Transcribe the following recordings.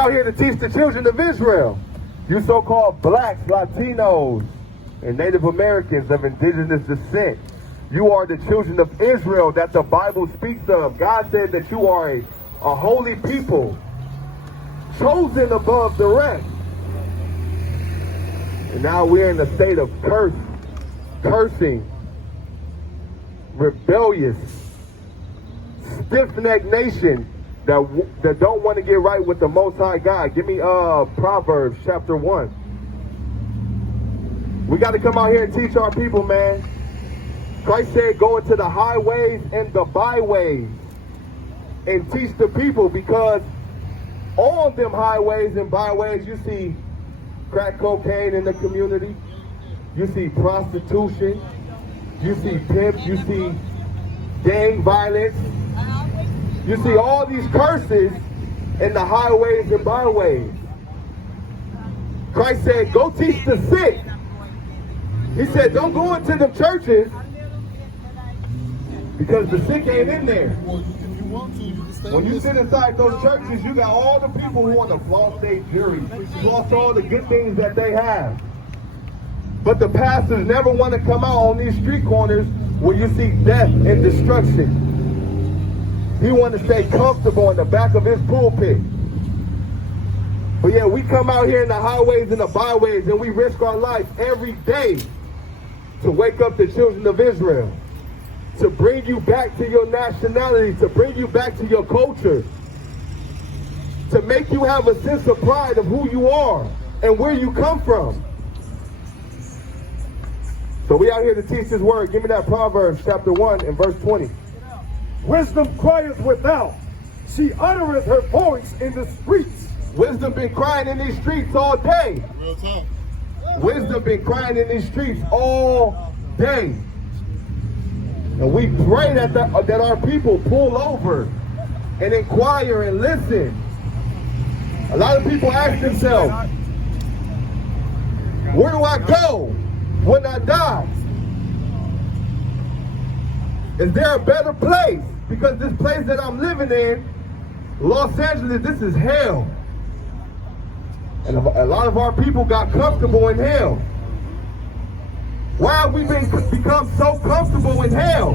out here to teach the children of Israel. You so-called blacks, Latinos, and Native Americans of indigenous descent. You are the children of Israel that the Bible speaks of. God said that you are a holy people, chosen above the rest. And now we're in a state of cursing, rebellious, stiff-necked nation that don't want to get right with the Most High God. Give me Proverbs chapter 1. We got to come out here and teach our people, man. Christ said, go into the highways and the byways and teach the people, because on them highways and byways you see crack cocaine in the community, you see prostitution, you see pimps, you see gang violence, you see all these curses in the highways and byways. Christ said, go teach the sick. He said, don't go into the churches because the sick ain't in there. When you sit inside those churches, you got all the people who want to floss their jury, floss all the good things that they have. But the pastors never want to come out on these street corners where you see death and destruction. He want to stay comfortable in the back of his pulpit. But yeah, we come out here in the highways and the byways and we risk our life every day to wake up the children of Israel, to bring you back to your nationality, to bring you back to your culture, to make you have a sense of pride of who you are and where you come from. So we out here to teach this word. Give me that Proverbs chapter 1 and verse 20. Wisdom crieth without, she uttereth her voice in the streets. Wisdom been crying in these streets all day. Real talk. Wisdom been crying in these streets all day. And we pray that our people pull over and inquire and listen. A lot of people ask themselves, where do I go when I die? Is there a better place? Because this place that I'm living in, Los Angeles, this is hell. And a lot of our people got comfortable in hell. Why have we become so comfortable in hell?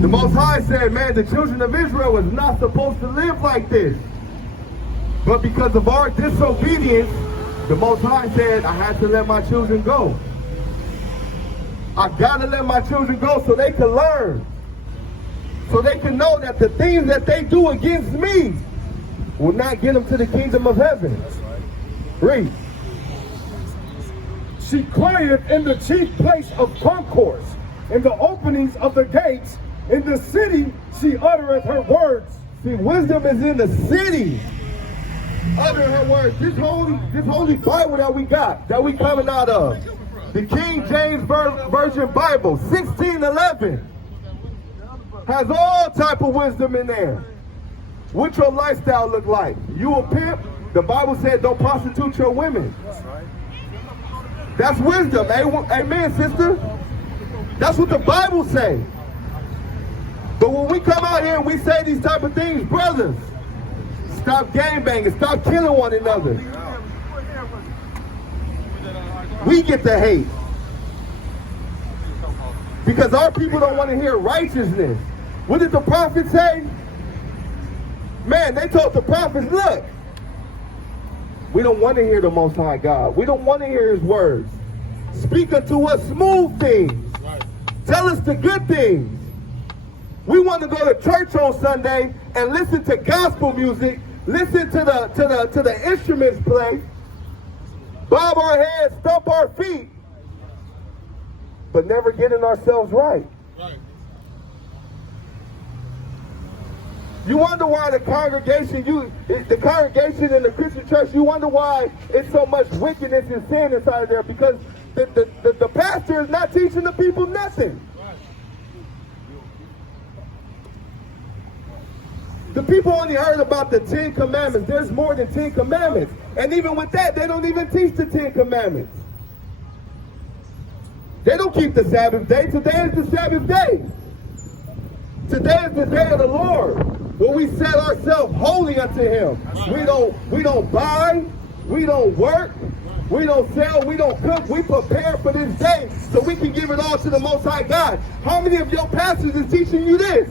The Most High said, man, the children of Israel is not supposed to live like this. But because of our disobedience, the Most High said, I had to let my children go. I gotta let my children go so they can learn. So they can know that the things that they do against me will not get them to the kingdom of heaven. Read. She crieth in the chief place of concourse, in the openings of the gates. In the city she uttereth her words. See, wisdom is in the city. Utter her words. This holy Bible that we got, that we coming out of, the King James Version Bible, 1611, has all type of wisdom in there. What your lifestyle look like? You a pimp? The Bible said don't prostitute your women. That's wisdom. Amen, sister. That's what the Bible say. But when we come out here and we say these type of things, brothers, stop gangbanging, stop killing one another. We get the hate. Because our people don't want to hear righteousness. What did the prophet say? Man, they told the prophets, look, we don't want to hear the Most High God. We don't want to hear his words. Speak unto us smooth things. Tell us the good things. We want to go to church on Sunday and listen to gospel music, listen to the instruments play, bob our heads, stomp our feet, but never getting ourselves right. You wonder why the congregation in the Christian church, you wonder why it's so much wickedness and sin inside of there, because the pastor is not teaching the people nothing. The people only heard about the 10 commandments. There's more than 10 commandments. And even with that, they don't even teach the 10 commandments. They don't keep the Sabbath day. Today is the Sabbath day. Today is the day of the Lord. where we set ourselves holy unto him. We don't buy, we don't work, we don't sell, we don't cook. We prepare for this day so we can give it all to the Most High God. How many of your pastors is teaching you this?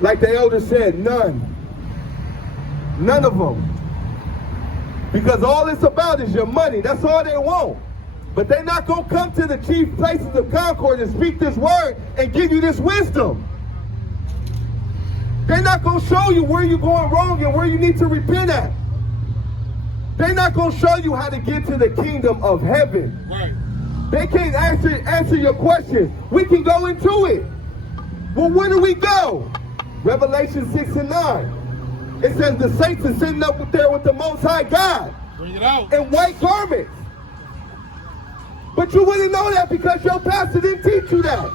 Like the elder said, none. None of them. Because all it's about is your money. That's all they want. But they're not going to come to the chief places of Concord and speak this word and give you this wisdom. They're not going to show you where you're going wrong and where you need to repent at. They're not going to show you how to get to the kingdom of heaven. Right. They can't answer your questions. We can go into it. Well, where do we go? Revelation 6 and 9. It says the saints are sitting up there with the Most High God. Bring it out. In white garments. But you wouldn't know that because your pastor didn't teach you that.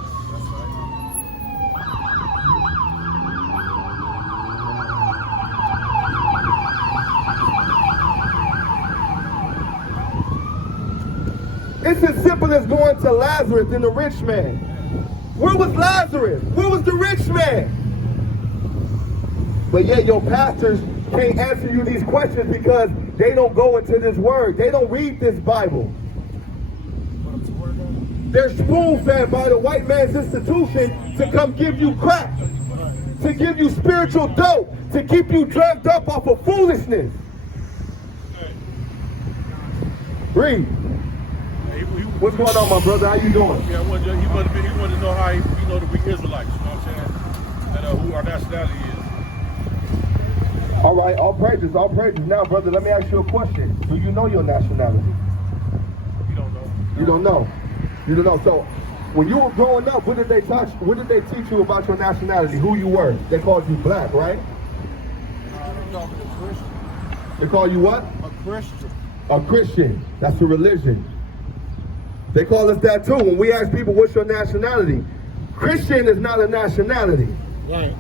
It's as simple as going to Lazarus and the rich man. Where was Lazarus? Where was the rich man? But yet your pastors can't answer you these questions because they don't go into this word. They don't read this Bible. They're spoon-fed by the white man's institution to come give you crack, to give you spiritual dope, to keep you drugged up off of foolishness. Read. What's going on, my brother? How you doing? Yeah, he wanted to know how he know the Israelites, you know what I'm saying? And who our nationality is. All right, all praises, all praises. Now, brother, let me ask you a question. Do you know your nationality? You don't know. You don't know. You don't know. So, when you were growing up, what did they teach you about your nationality? Who you were? They called you black, right? They call you what? A Christian. A Christian. That's a religion. They call us that too. When we ask people, what's your nationality? Christian is not a nationality. Right.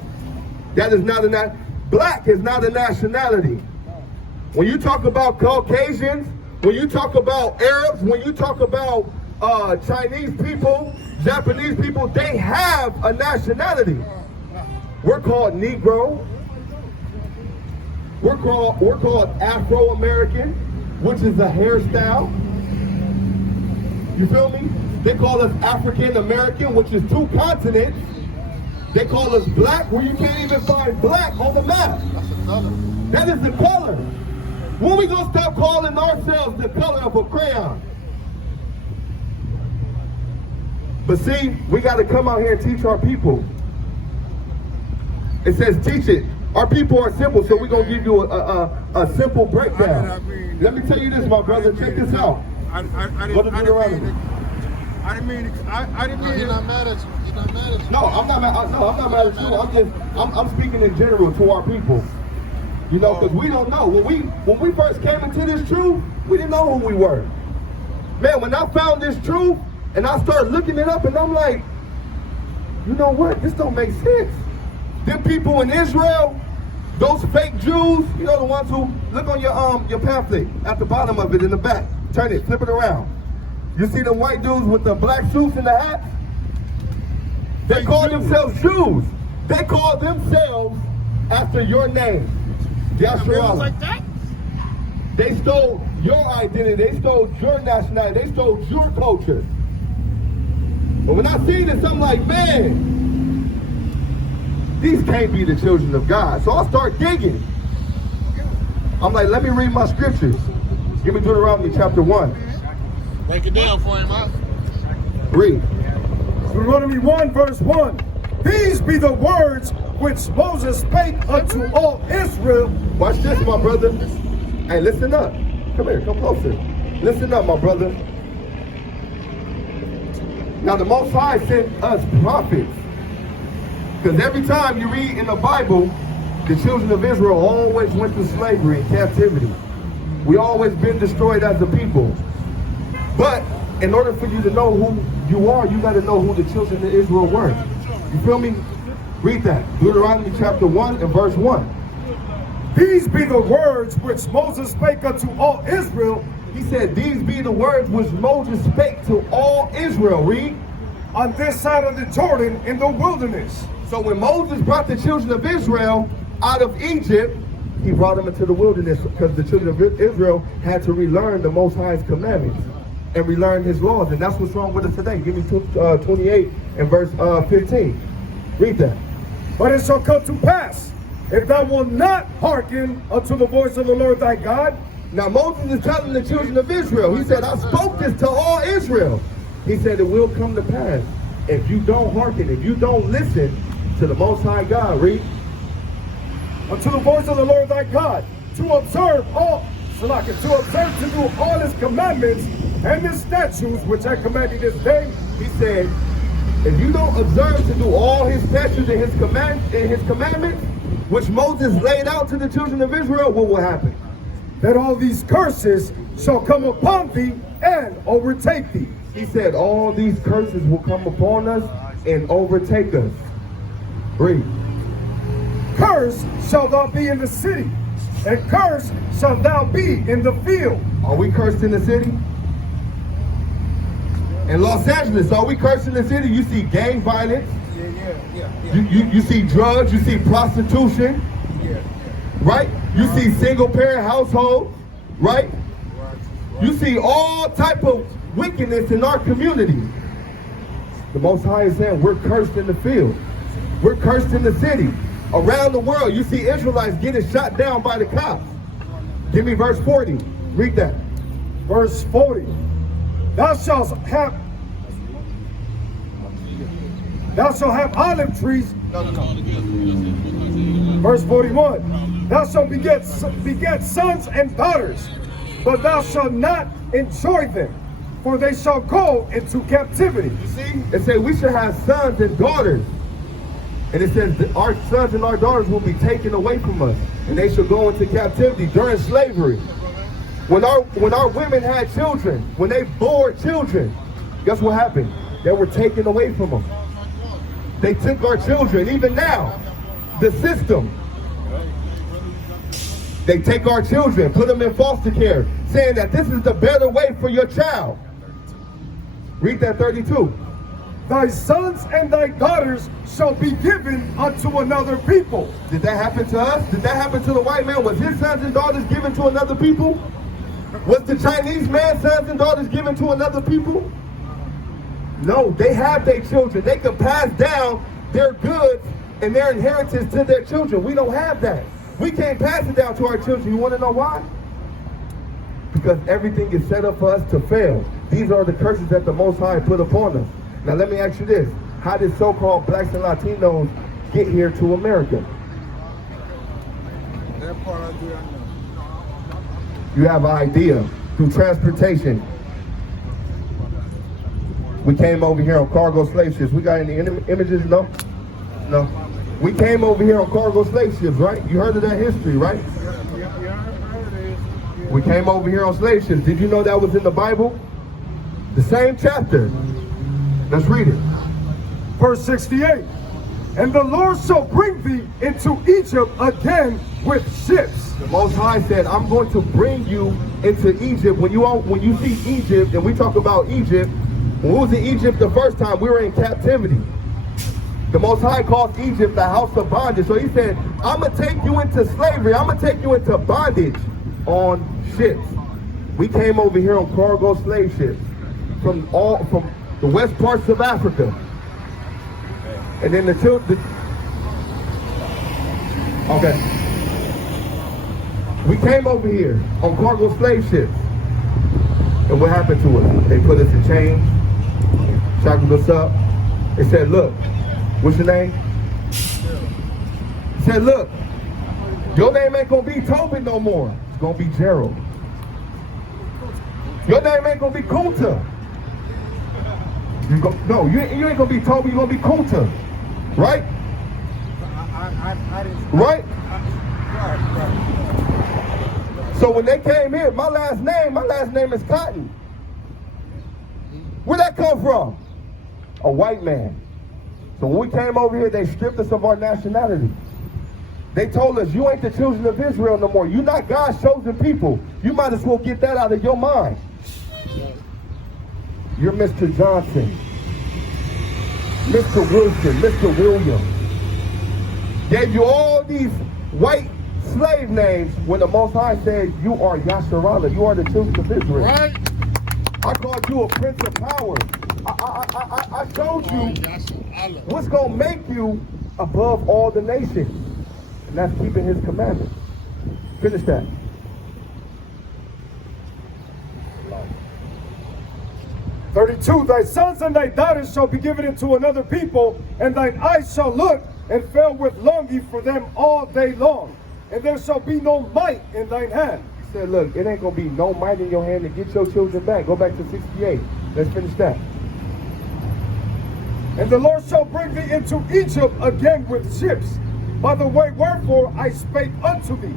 That is not a black is not a nationality. When you talk about Caucasians, when you talk about Arabs, when you talk about Chinese people, Japanese people, they have a nationality. We're called Negro. We're called Afro-American, which is a hairstyle. You feel me? They call us African American, which is 2 continents. They call us black, where you can't even find black on the map. That's a color. That is the color. When we gonna stop calling ourselves the color of a crayon? But see, we gotta come out here and teach our people. It says teach it. Our people are simple, so we're gonna give you a simple breakdown. Let me tell you this, my brother, check this out. I didn't mean it. You're not mad at you. You're not mad at you. No, I'm not mad at you. I'm speaking in general to our people. You know, because we don't know. When we first came into this truth, we didn't know who we were. Man, when I found this truth and I started looking it up, and I'm like, you know what? This don't make sense. Them people in Israel, those fake Jews, you know, the ones who look on your pamphlet at the bottom of it in the back. Turn it, flip it around. You see the white dudes with the black suits and the hats? They call themselves Jews. They call themselves after your name, Yashua. Like that? They stole your identity. They stole your nationality. They stole your culture. But when I see this, I'm like, man, these can't be the children of God. So I start digging. I'm like, let me read my scriptures. Give me Deuteronomy chapter 1. Break it down for him, huh? Read. Deuteronomy 1 verse 1. These be the words which Moses spake unto all Israel. Watch this, my brother. Hey, listen up. Come here, come closer. Listen up, my brother. Now the Most High sent us prophets. Because every time you read in the Bible, the children of Israel always went to slavery and captivity. We always been destroyed as a people. But in order for you to know who you are, you got to know who the children of Israel were. You feel me? Read that. Deuteronomy chapter 1 and verse 1. These be the words which Moses spake unto all Israel. He said, these be the words which Moses spake to all Israel. Read. on this side of the Jordan in the wilderness. So when Moses brought the children of Israel out of Egypt, he brought them into the wilderness because the children of Israel had to relearn the Most High's commandments and relearn his laws. And that's what's wrong with us today. Give me 28 and verse 15. Read that. But it shall come to pass, if thou wilt not hearken unto the voice of the Lord thy God. Now Moses is telling the children of Israel, he said, I spoke this to all Israel. He said, it will come to pass if you don't hearken, if you don't listen to the Most High God. Read. Unto the voice of the Lord thy God, to observe to do all his commandments and his statutes which I command thee this day. He said, if you don't observe to do all his statutes and his commandments, which Moses laid out to the children of Israel, what will happen? That all these curses shall come upon thee and overtake thee. He said, all these curses will come upon us and overtake us. Read. Cursed shall thou be in the city, and cursed shall thou be in the field. Are we cursed in the city? In Los Angeles, are we cursed in the city? You see gang violence. You see drugs. You see prostitution. Right? You see single parent households. Right? You see all type of wickedness in our community. The Most High is saying we're cursed in the field. We're cursed in the city. Around the world, you see Israelites getting shot down by the cops. Give me verse 40. Read that. Verse 40. Thou shalt have olive trees. Verse 41. Thou shalt beget sons and daughters, but thou shalt not enjoy them, for they shall go into captivity. You see? It says we should have sons and daughters. And it says that our sons and our daughters will be taken away from us, and they shall go into captivity during slavery. When our women had children, when they bore children, guess what happened? They were taken away from them. They took our children. Even now, the system, they take our children, put them in foster care, saying that this is the better way for your child. Read that 32. Thy sons and thy daughters shall be given unto another people. Did that happen to us? Did that happen to the white man? Was his sons and daughters given to another people? Was the Chinese man's sons and daughters given to another people? No, they have their children. They can pass down their goods and their inheritance to their children. We don't have that. We can't pass it down to our children. You want to know why? Because everything is set up for us to fail. These are the curses that the Most High put upon us. Now let me ask you this. How did so-called blacks and Latinos get here to America? That part I do not know. You have an idea. Through transportation. We came over here on cargo slave ships. We got any images? No? No. We came over here on cargo slave ships, right? You heard of that history, right? We came over here on slave ships. Did you know that was in the Bible? The same chapter. Let's read it. Verse 68. And the Lord shall bring thee into Egypt again with ships. The Most High said, I'm going to bring you into Egypt. When you see Egypt, and we talk about Egypt, when we was in Egypt the first time, we were in captivity. The Most High calls Egypt the house of bondage. So he said, I'm going to take you into slavery. I'm going to take you into bondage on ships. We came over here on cargo slave ships from the west parts of Africa. And then okay. We came over here on cargo slave ships. And what happened to us? They put us in chains, shackled us up. They said, look, what's your name? He said, look, your name ain't gonna be Tobin no more. It's gonna be Gerald. Your name ain't gonna be Kunta. No, you ain't gonna be Toby, you're gonna be Kunta. Right? Right? So when they came here, my last name is Cotton. Where'd that come from? A white man. So when we came over here, they stripped us of our nationality. They told us, you ain't the children of Israel no more. You're not God's chosen people. You might as well get that out of your mind. You're Mr. Johnson. Mr. Wilson, Mr. William. Gave you all these white slave names when the Most High said you are Yasharallah, you are the children of Israel. Right? I called you a prince of power. I showed you what's going to make you above all the nations. And that's keeping his commandments. Finish that. Thy sons and thy daughters shall be given into another people, and thine eyes shall look and fail with longing for them all day long. And there shall be no might in thine hand. He said, look, it ain't going to be no might in your hand to get your children back. Go back to 68. Let's finish that. And the Lord shall bring thee into Egypt again with ships, by the way wherefore I spake unto thee.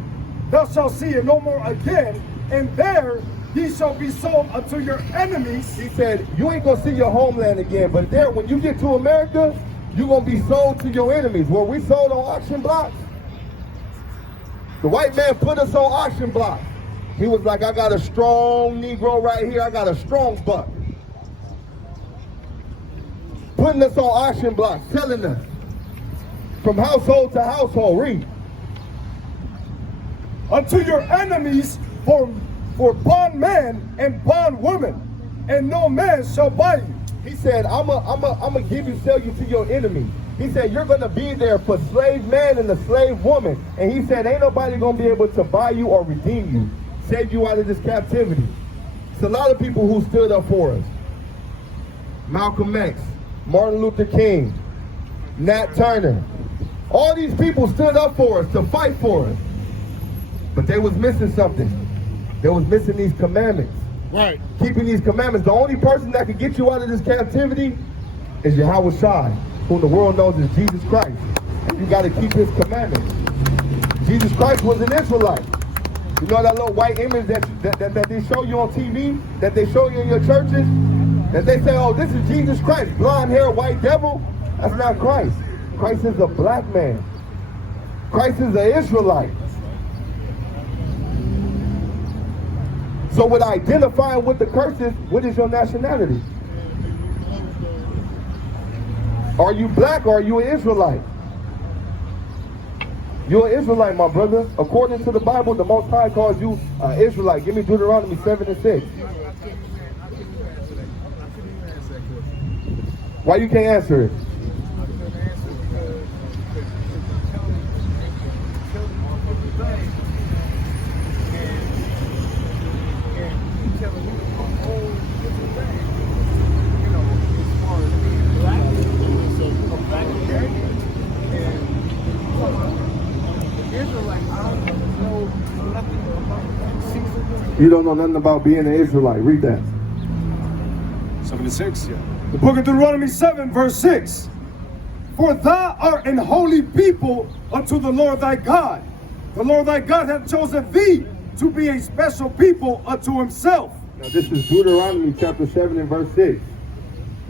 Thou shalt see it no more again, and there ye shall be sold unto your enemies. He said, you ain't going to see your homeland again, but there, when you get to America, you're going to be sold to your enemies. Where we sold on auction blocks, the white man put us on auction blocks. He was like, I got a strong Negro right here. I got a strong buck. Putting us on auction blocks, telling us from household to household, read. Unto your enemies for bondman and bondwoman, and no man shall buy you. He said, I'm gonna sell you to your enemy. He said, you're gonna be there for slave man and the slave woman. And he said, ain't nobody gonna be able to buy you or redeem you, save you out of this captivity. It's a lot of people who stood up for us. Malcolm X, Martin Luther King, Nat Turner. All these people stood up for us, to fight for us. But they was missing something. They was missing these commandments. Right. Keeping these commandments. The only person that can get you out of this captivity is Yahweh Shai, who the world knows is Jesus Christ. And you got to keep his commandments. Jesus Christ was an Israelite. You know that little white image that they show you on TV, that they show you in your churches, that they say, oh, this is Jesus Christ, blonde hair, white devil? That's not Christ. Christ is a black man. Christ is an Israelite. So with identifying with the curses, what is your nationality? Are you black or are you an Israelite? You're an Israelite, my brother. According to the Bible, the Most High calls you an Israelite. Give me Deuteronomy 7 and 6. Why you can't answer it? You don't know nothing about being an Israelite. Read that. 76, yeah. The book of Deuteronomy 7, verse 6. For thou art an holy people unto the Lord thy God. The Lord thy God hath chosen thee to be a special people unto himself. Now this is Deuteronomy chapter 7 and verse 6.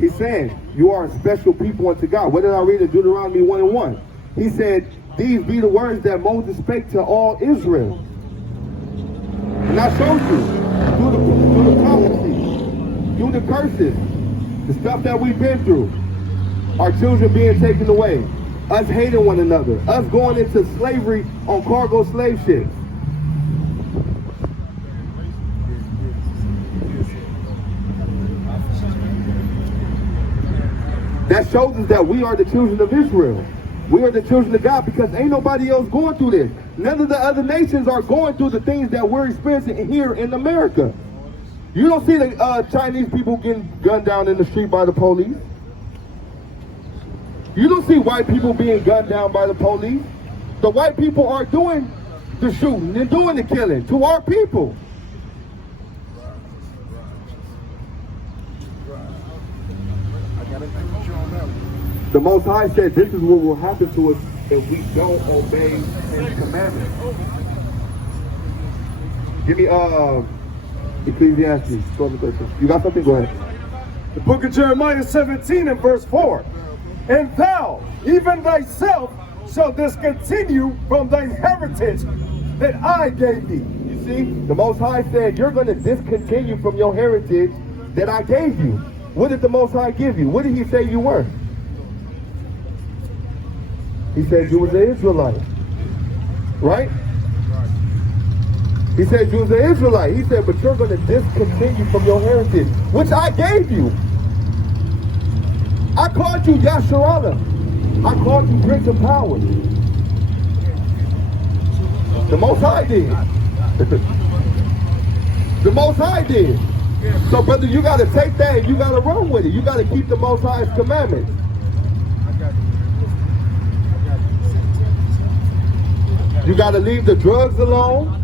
He's saying, you are a special people unto God. What did I read in Deuteronomy 1 and 1? He said, these be the words that Moses spake to all Israel. And I showed you through the prophecy, through the curses, the stuff that we've been through, our children being taken away, us hating one another, us going into slavery on cargo slave ships. That shows us that we are the children of Israel. We are the children of God because ain't nobody else going through this. None of the other nations are going through the things that we're experiencing here in America. You don't see the Chinese people getting gunned down in the street by the police. You don't see white people being gunned down by the police. The white people are doing the shooting and doing the killing to our people. The Most High said this is what will happen to us if we don't obey his commandments. Give me Ecclesiastes 12:13. You got something? Go ahead. The book of Jeremiah 17 and verse 4. And thou, even thyself, shall discontinue from thine heritage that I gave thee. You see, the Most High said you're going to discontinue from your heritage that I gave you. What did the Most High give you? What did he say you were? He said you was an Israelite. Right? He said you was an Israelite. He said, but you're going to discontinue from your heritage, which I gave you. I called you Yasharala. I called you Prince of Power. The Most High did. The Most High did. So, brother, you got to take that and you got to run with it. You got to keep the Most High's commandments. You got to leave the drugs alone.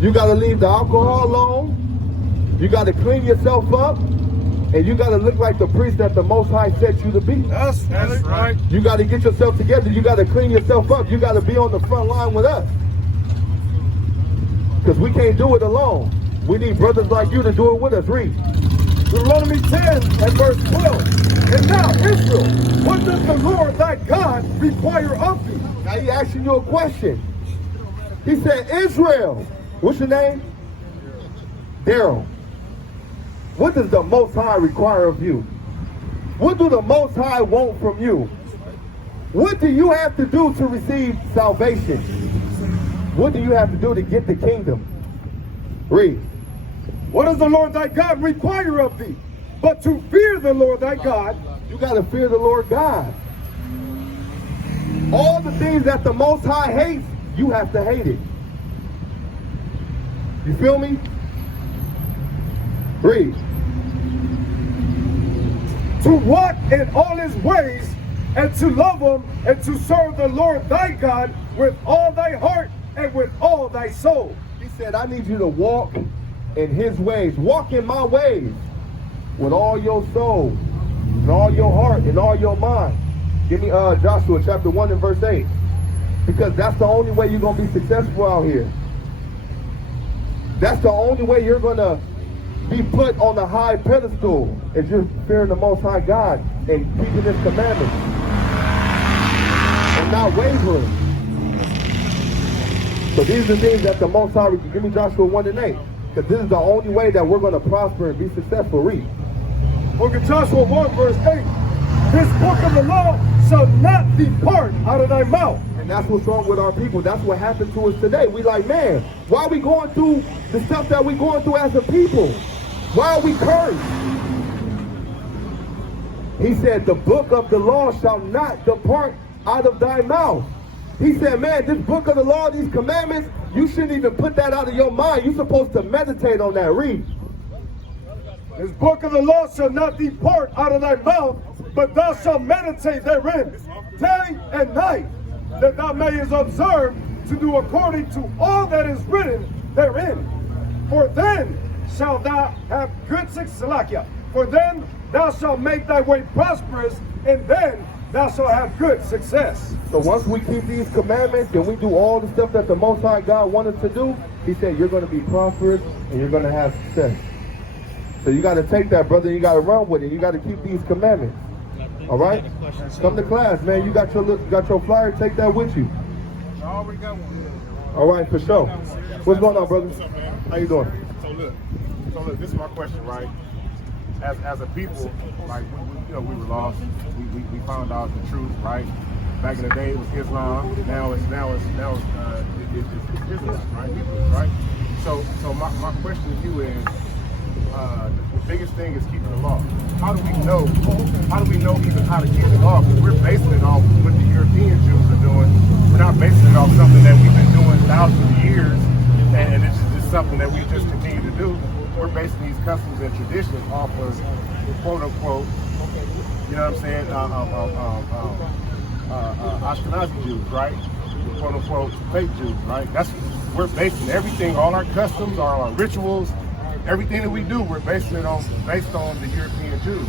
You got to leave the alcohol alone. You got to clean yourself up. And you got to look like the priest that the Most High set you to be. That's right. You got to get yourself together. You got to clean yourself up. You got to be on the front line with us. Because we can't do it alone. We need brothers like you to do it with us. Read. Deuteronomy 10 and verse 12. And now, Israel, what does the Lord thy God require of thee? Now he asking you a question. He said, Israel. What's your name? Daryl. What does the Most High require of you? What do the Most High want from you? What do you have to do to receive salvation? What do you have to do to get the kingdom? Read. What does the Lord thy God require of thee? But to fear the Lord thy God. You got to fear the Lord God. All the things that the Most High hates, you have to hate it. You feel me? Read. To walk in all his ways, and to love him, and to serve the Lord thy God with all thy heart and with all thy soul. He said, I need you to walk in his ways. Walk in my ways with all your soul, and all your heart, and all your mind. Give me Joshua chapter 1 and verse 8. Because that's the only way you're going to be successful out here. That's the only way you're going to be put on the high pedestal, is you're fearing the Most High God and keeping his commandments and not wavering. So these are the things that the Most High, give me Joshua 1 and 8, because this is the only way that we're going to prosper and be successful. Read. Look at Joshua 1 verse 8. This book of the law shall not depart out of thy mouth. And that's what's wrong with our people. That's what happened to us today. We like, man, why are we going through the stuff that we're going through as a people? Why are we cursed? He said, the book of the law shall not depart out of thy mouth. He said, man, this book of the law, these commandments, you shouldn't even put that out of your mind. You're supposed to meditate on that. Read. This book of the law shall not depart out of thy mouth, but thou shalt meditate therein day and night, that thou mayest observe to do according to all that is written therein. For then shalt thou have good success. For then thou shalt make thy way prosperous, and then thou shalt have good success. So once we keep these commandments and we do all the stuff that the Most High God wanted us to do, he said you're going to be prosperous and you're going to have success. So you got to take that, brother, and you got to run with it. You got to keep these commandments. All right? Come to class, man. You got your flyer. Take that with you. I already got one. All right, for sure. What's going on, brother? How you doing? So look, this is my question, right? As a people, like we were lost. We found out the truth, right? Back in the day, it was Islam. Now it's Islam, right? Hebrews, right? So my question to you is, the biggest thing is keeping the law. How do we know even how to keep the law? Because we're basing it off what the European Jews are doing. We're not basing it off something that we've been doing thousands of years, and it's just something that we just continue to do. We're basing these customs and traditions off of quote unquote, you know what I'm saying, Ashkenazi Jews, right? Quote unquote fake Jews, right? We're basing everything, all our customs, all our rituals, everything that we do, we're based on the European Jews.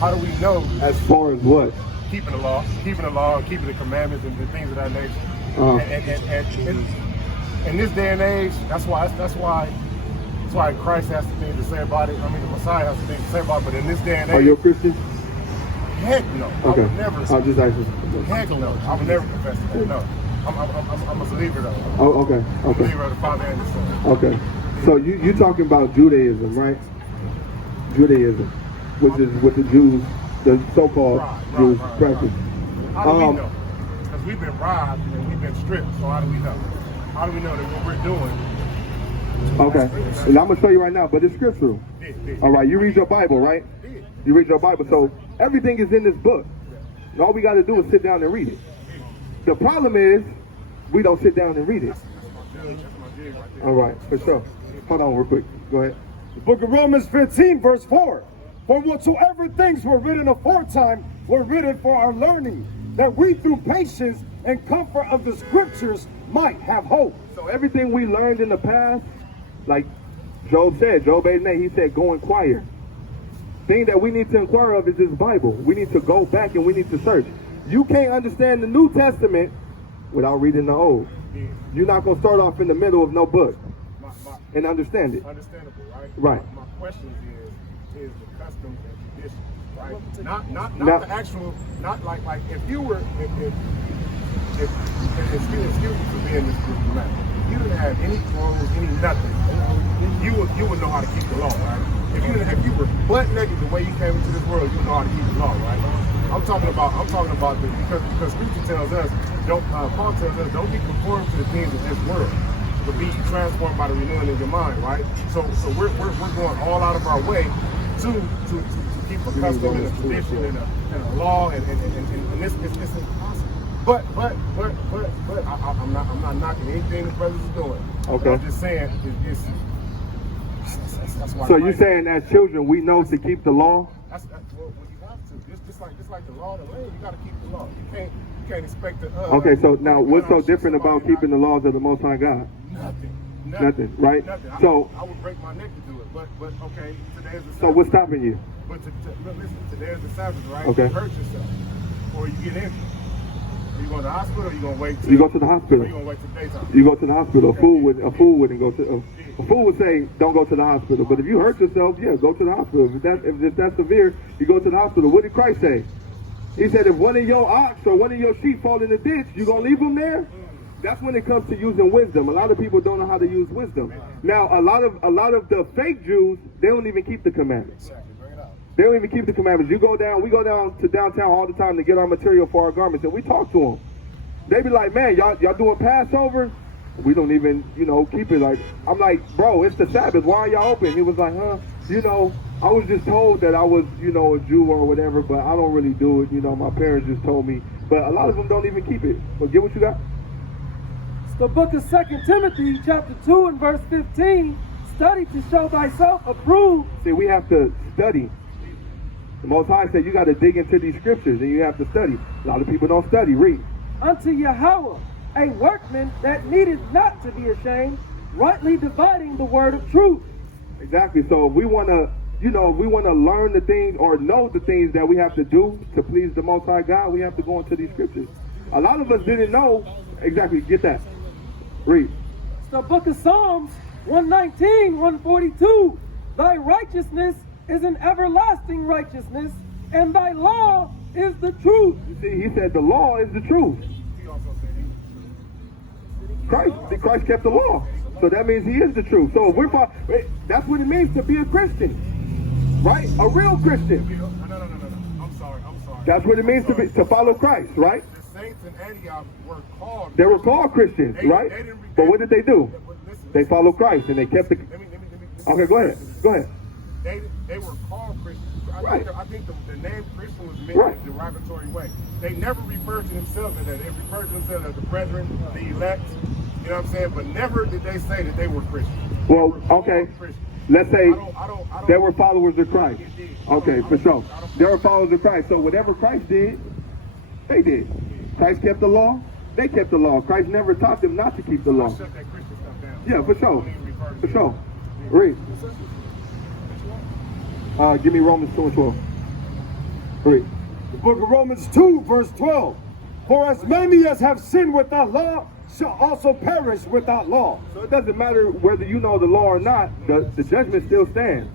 How do we know? As far as what? Keeping the law, and keeping the commandments and the things of that nature. And in this day and age, that's why Christ has things to say about it. I mean, the Messiah has things to say about it. But in this day and age, Are you a Christian? Heck no. Okay. I would never. I'll just ask you. Heck no. I would never confess to that. No. I'm a believer though. Oh, okay. I'm a Okay. believer of the Father and the Son. Okay. So you're talking about Judaism, right? Judaism, which is what the Jews, the so-called Jews, practice. How do we know? Because we've been robbed and we've been stripped. So how do we know? How do we know that what we're doing? Okay. And I'm going to show you right now, but it's scriptural. All right, you read your Bible, right? You read your Bible. So everything is in this book. And all we got to do is sit down and read it. The problem is we don't sit down and read it. All right, for sure. Hold on real quick. Go ahead. The book of Romans 15, verse 4. For whatsoever things were written aforetime were written for our learning, that we through patience and comfort of the scriptures might have hope. So everything we learned in the past, like Job said, Job 8:8, he said, go inquire. Thing that we need to inquire of is this Bible. We need to go back and we need to search. You can't understand the New Testament without reading the Old. You're not going to start off in the middle of no book and understand it. Understandable, right? Right. My question is the customs and traditions, right? Not Now- the actual, not like if you were, if excuse me for being this dramatic, if you didn't have any clothes, any nothing, you would know how to keep the law, right? If you were butt naked the way you came into this world, you would know how to keep the law, right? I'm talking about this because Scripture tells us, Paul tells us, don't be conformed to the things of this world, but be transformed by the renewing of your mind, right? So we're going all out of our way to keep a custom and a tradition and a law and it's impossible. But I'm not knocking anything the brothers are doing. Okay. I'm just saying that's why. So you're saying as children we know to keep the law? That's well, you have to. Just like the law of the land, you got to keep the law. You can't expect to. Okay, so now what's so different about keeping the laws of the Most High God? Nothing, right? Nothing. So I would break my neck to do it, but okay, today is the Sabbath. So what's stopping you? But listen, today is the Sabbath, right? Okay. You hurt yourself, or you get injured. Are you going to the hospital, or you going to wait? You go to the hospital. Or you going to wait till daytime? You go to the hospital. A fool wouldn't go to. A fool would say, "Don't go to the hospital." But if you hurt yourself, yeah, go to the hospital. If that's severe, you go to the hospital. What did Christ say? He said, "If one of your ox or one of your sheep fall in the ditch, you gonna leave them there?" That's when it comes to using wisdom. A lot of people don't know how to use wisdom. Now, a lot of the fake Jews, they don't even keep the commandments. They don't even keep the commandments. We go down to downtown all the time to get our material for our garments, and we talk to them. They be like, "Man, y'all doing Passover? We don't even, keep it." Like, I'm like, "Bro, it's the Sabbath. Why are y'all open?" He was like, I was just told that I was, a Jew or whatever, but I don't really do it. My parents just told me. But a lot of them don't even keep it. But get what you got? It's the book of 2 Timothy, chapter 2 and verse 15. Study to show thyself approved. See, we have to study. The Most High said you got to dig into these scriptures and you have to study. A lot of people don't study. Read. Unto Yahweh, a workman that needeth not to be ashamed, rightly dividing the word of truth. Exactly. So if we want to, if we want to learn the things or know the things that we have to do to please the Most High God, we have to go into these scriptures. A lot of us didn't know exactly. Get that. Read. It's the book of Psalms 119, 142. Thy righteousness is an everlasting righteousness, and thy law is the truth. You see, he said the law is the truth. Christ kept the law. So that means he is the truth. So if that's what it means to be a Christian. Right? A real Christian. No. I'm sorry. That's what it means to follow Christ, right? The saints in Antioch were called. They were called Christians, right? But what did they do? They followed Christ and they kept the. Okay, go ahead. They were called Christians. I think the name Christian was meant Right. in a derogatory way. They never referred to themselves as that. They referred to themselves as the brethren, the elect. You know what I'm saying? But never did they say that they were Christians. Well, They were called okay. Christians. Let's say I don't- they were followers of Christ. Indeed. Okay, for sure. They were followers of Christ. So whatever Christ did, they did. Christ kept the law. They kept the law. Christ never taught them not to keep the I law. shut that Christian stuff down. Yeah, for sure. Don't even refer to For it. sure. Read. Give me Romans 2 and 12. Read. The book of Romans 2, verse 12. For as many as have sinned without law shall also perish without law. So it doesn't matter whether you know the law or not, the judgment still stands.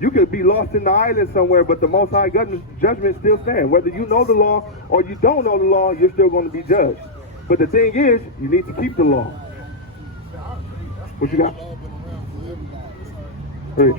You could be lost in the island somewhere, but the Most High judgment still stands. Whether you know the law or you don't know the law, you're still going to be judged. But the thing is, you need to keep the law. What you got? Read.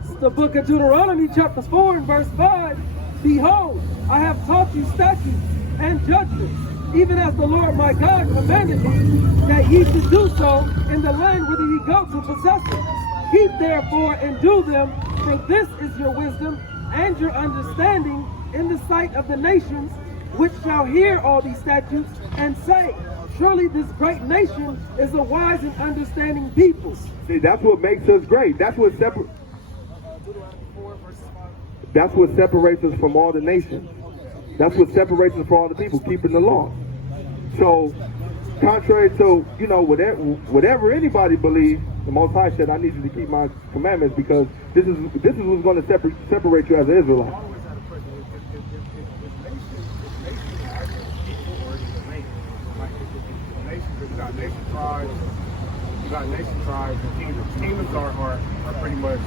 It's the book of Deuteronomy, chapter 4 and verse 5. Behold, I have taught you statutes and judgments even as the Lord my God commanded me, that ye should do so in the land whither ye go to possess it. Keep therefore and do them, for this is your wisdom and your understanding in the sight of the nations, which shall hear all these statutes and say, surely this great nation is a wise and understanding people. See, that's what makes us great. That's what separates us from all the nations. That's what separates us from all the people, keeping the law. So, contrary to, you know, whatever anybody believes, the Most High said, I need you to keep my commandments because this is what's going to separate you as an Israelite. I always had a question. Is nation actually people or is it a nation? Like, nations, you got nation tribes, and kingdoms. Kingdoms are pretty much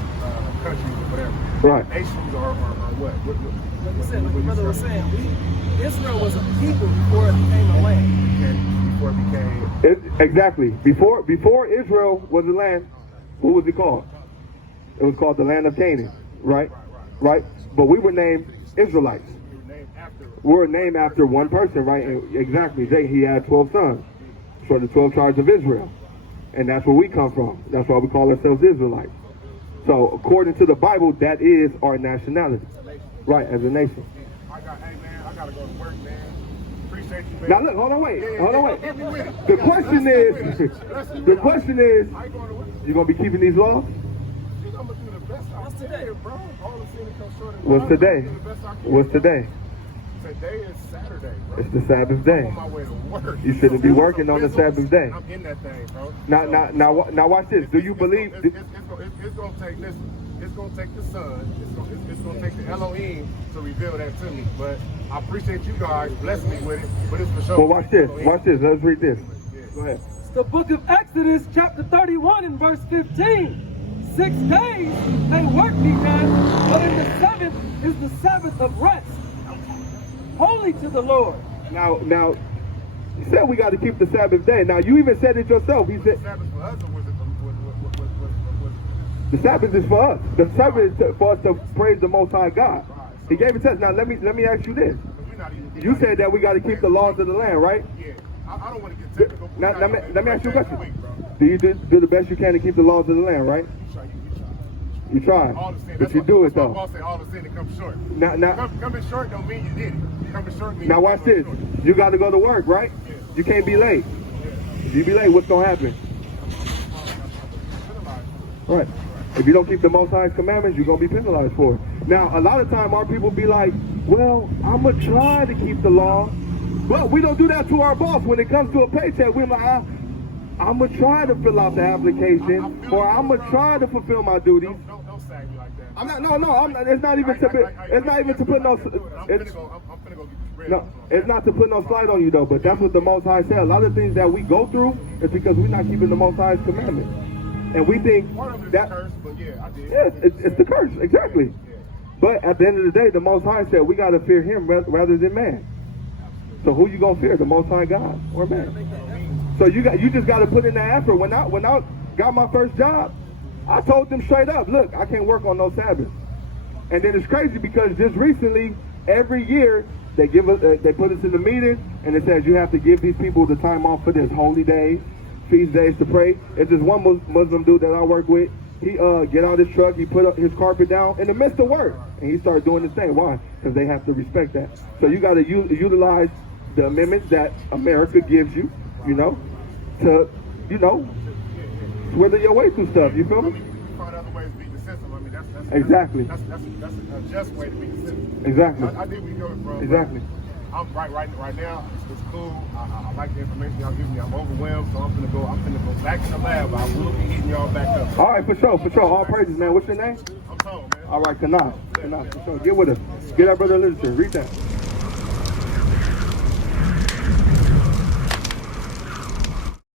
countries or whatever. Right. Nations are what? Like I said, like my brother was saying, Israel was a people before it became a land. Before it became... Exactly. Before Israel was a land, what was it called? It was called the land of Canaan, right? Right? But we were named Israelites. We were named after one person, right? Exactly. He had 12 sons. So the 12 tribes of Israel. And that's where we come from. That's why we call ourselves Israelites. So according to the Bible, that is our nationality. Right, as a nation. Hey man, I gotta go to work, man. Appreciate you, man. Now look, hold on, wait. The question is, you gonna be keeping these laws? What's today, bro? What's today? What's today? Today is Saturday, bro. It's the Sabbath day. I'm on my way to work. You shouldn't be working on the Sabbath day. I'm in that thing, bro. Now watch this. Do you believe? It's gonna take this. It's gonna take the sun. It's gonna take the Elohim to reveal that to me. But I appreciate you guys blessing me with it. But it's for sure. Well, watch this. Watch this. Let's read this. Go ahead. It's the book of Exodus, chapter 31 and verse 15. 6 days may work be done, but in the seventh is the Sabbath of rest, holy to the Lord. Now, you said we got to keep the Sabbath day. Now, you even said it yourself. He said, Sabbath for us, or was it the Sabbath is for us. The Sabbath is for us to praise the Most High God. He gave it to us. Now, let me ask you this. You said that we got to keep the laws of the land, right? Yeah. I don't want to get technical. Now, let me ask you a question. Do you do the best you can to keep the laws of the land, right? You try, but you do it though. All the sin that comes short. Now, coming short don't mean you did it. Coming short means now watch this. You got to go to work, right? Yeah. You can't be late. If you be late, what's gonna happen? Right. If you don't keep the Most High's commandments, you're gonna be penalized for it. Now, a lot of time our people be like, "Well, I'm gonna try to keep the law." Well, we don't do that to our boss. When it comes to a paycheck, we're like, "I'm gonna try to fill out the application, or I'm gonna try to fulfill my duties." Don't sag me like that. I'm not. No. I'm not. It's not even to. It's not even to put no. I'm finna go get this bread. No, it's not to put no slight on you though. But that's what the Most High said. A lot of things that we go through is because we're not keeping the Most High's commandments, and we think Part of it is that. a curse, but yeah, I did. Yes, it's the curse, exactly. But at the end of the day, the Most High said we got to fear Him rather than man. So who you gonna fear, the Most High God or man? So you just got to put in that effort. When I got my first job, I told them straight up, look, I can't work on no Sabbath. And then it's crazy because just recently, every year they give us, they put us in the meeting, and it says you have to give these people the time off for this holy days, feast days to pray. It's this one Muslim dude that I work with. He get out his truck, he put up his carpet down in the midst of work, and he started doing his thing. Why? Because they have to respect that. So you got to utilize the amendments that America gives you, to, swither your way through stuff. You feel me? Find other ways to beat the system. I mean, that's Exactly. That's a just way to beat the system. Exactly. I did where you're coming from. Exactly. I'm right now. It's cool. I like the information y'all giving me. I'm overwhelmed, so I'm gonna go back in the lab. I will be hitting y'all back up. All right, for sure. All praises, man. What's your name? I'm told, man. All right, Kanaf, for sure. Get with us. Get that brother literature. Read that.